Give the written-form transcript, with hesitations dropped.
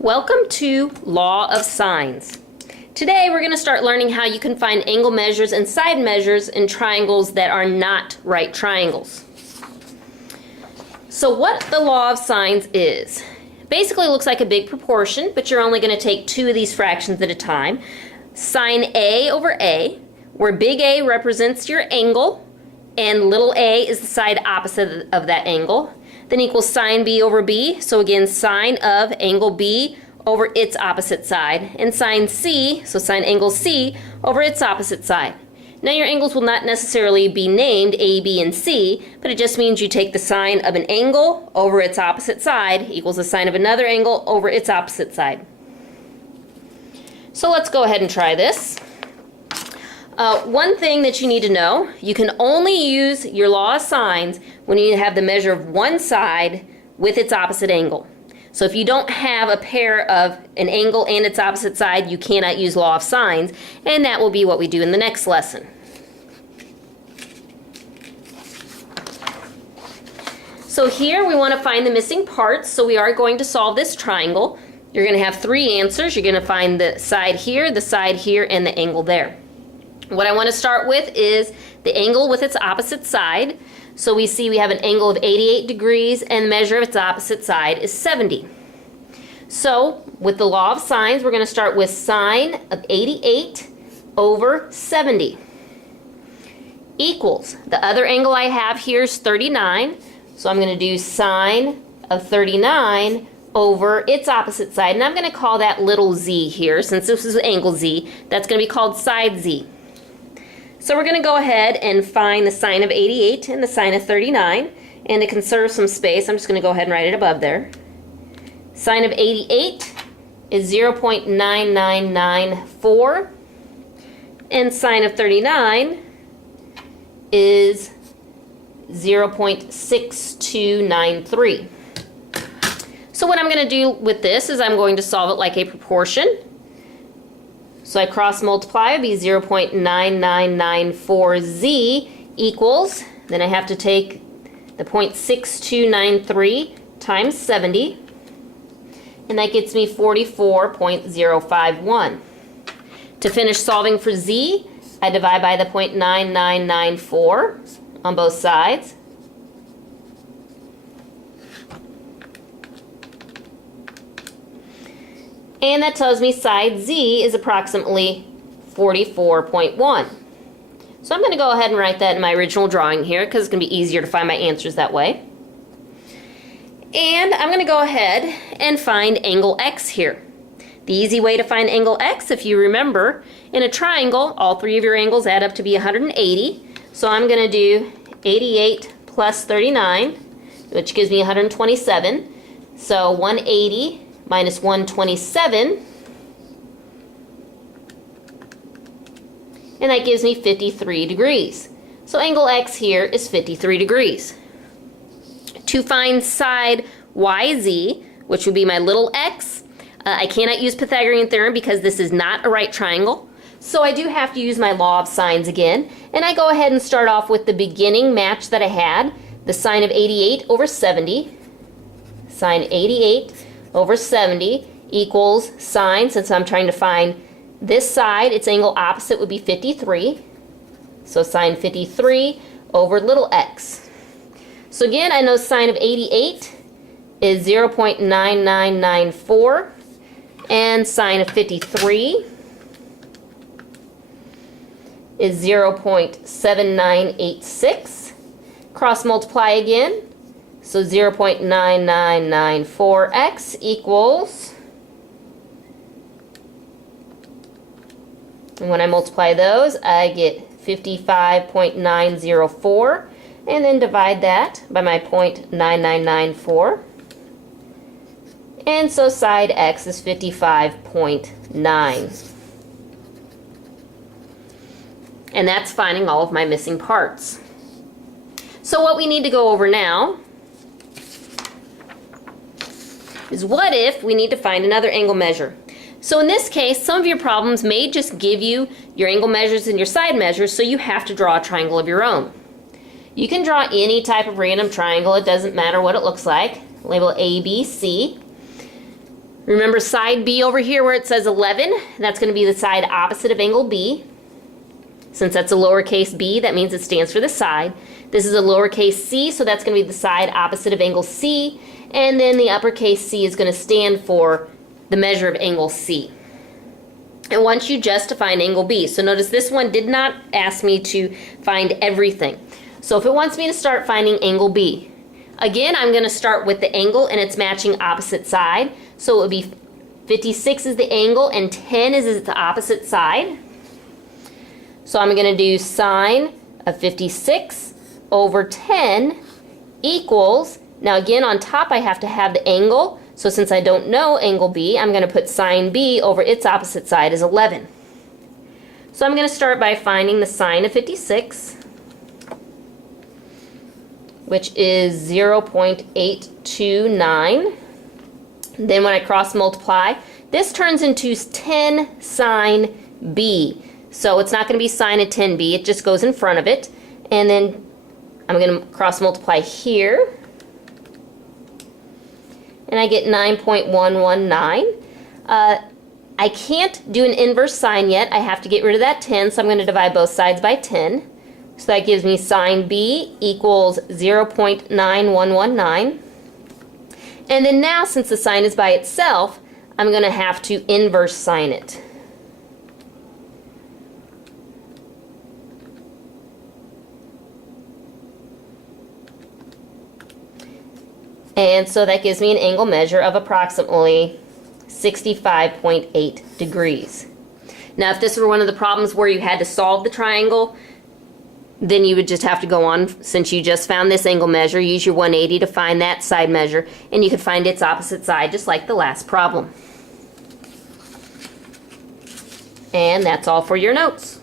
Welcome to Law of Sines. Today we're going to start learning how you can find angle measures and side measures in triangles that are not right triangles. So what the law of sines is, basically it looks like a big proportion, but you're only going to take two of these fractions at a time. Sine A over A, where big A represents your angle and little a is the side opposite of that angle. Then equals sine B over B, so again sine of angle B over its opposite side, and sine C, so sine angle C, over its opposite side. Now your angles will not necessarily be named A, B, and C, but it just means you take the sine of an angle over its opposite side equals the sine of another angle over its opposite side. So let's go ahead and try this. One thing that you need to know, you can only use your law of sines when you have the measure of one side with its opposite angle. So if you don't have a pair of an angle and its opposite side, you cannot use law of sines, and that will be what we do in the next lesson. So here we want to find the missing parts, so we are going to solve this triangle. You're going to have three answers. You're going to find the side here, and the angle there. What I want to start with is the angle with its opposite side. So we see we have an angle of 88 degrees and the measure of its opposite side is 70. So with the law of sines, we're going to start with sine of 88 over 70 equals, the other angle I have here is 39. So I'm going to do sine of 39 over its opposite side. And I'm going to call that little z here, since this is angle z. That's going to be called side z. So we're going to go ahead and find the sine of 88 and the sine of 39. And to conserve some space, I'm just going to go ahead and write it above there. Sine of 88 is 0.9994. And sine of 39 is 0.6293. So what I'm going to do with this is I'm going to solve it like a proportion. So I cross multiply, it would be 0.9994z equals, then I have to take the 0.6293 times 70, and that gets me 44.051. To finish solving for z, I divide by the 0.9994 on both sides. And that tells me side z is approximately 44.1. So I'm going to go ahead and write that in my original drawing here because it's going to be easier to find my answers that way. And I'm going to go ahead and find angle x here. The easy way to find angle x, if you remember, in a triangle, all three of your angles add up to be 180. So I'm going to do 88 plus 39, which gives me 127. So 180 minus 127, and that gives me 53 degrees. So angle x here is 53 degrees. To find side YZ, which would be my little x, I cannot use Pythagorean theorem because this is not a right triangle. So I do have to use my law of sines again, and I go ahead and start off with the beginning match that I had, the sine of 88 over 70, sine 88 over 70 equals sine, since I'm trying to find this side, its angle opposite would be 53. So sine 53 over little x. So again, I know sine of 88 is 0.9994, and sine of 53 is 0.7986. Cross multiply again. So 0.9994x equals, and when I multiply those, I get 55.904, and then divide that by my 0.9994. And so side x is 55.9. And that's finding all of my missing parts. So what we need to go over now is what if we need to find another angle measure. So in this case, some of your problems may just give you your angle measures and your side measures, so you have to draw a triangle of your own. You can draw any type of random triangle, it doesn't matter what it looks like. Label A, B, C. Remember side B over here where it says 11? That's going to be the side opposite of angle B. Since that's a lowercase b, that means it stands for the side. This is a lowercase c, so that's going to be the side opposite of angle C. And then the uppercase C is going to stand for the measure of angle C. It wants you just to find angle B. So notice this one did not ask me to find everything. So if it wants me to start finding angle B, again, I'm going to start with the angle and its matching opposite side. So it would be 56 is the angle and 10 is its opposite side. So I'm going to do sine of 56 over 10 equals, now again on top I have to have the angle, so since I don't know angle B, I'm going to put sine B over its opposite side is 11. So I'm going to start by finding the sine of 56, which is 0.829. Then when I cross multiply, this turns into 10 sine B. So it's not going to be sine of 10b, it just goes in front of it. And then I'm going to cross multiply here. And I get 9.119. I can't do an inverse sine yet. I have to get rid of that 10, so I'm going to divide both sides by 10. So that gives me sine b equals 0.9119. And then now, since the sine is by itself, I'm going to have to inverse sine it. And so that gives me an angle measure of approximately 65.8 degrees. Now, if this were one of the problems where you had to solve the triangle, then you would just have to go on, since you just found this angle measure, use your 180 to find that side measure, and you could find its opposite side just like the last problem. And that's all for your notes.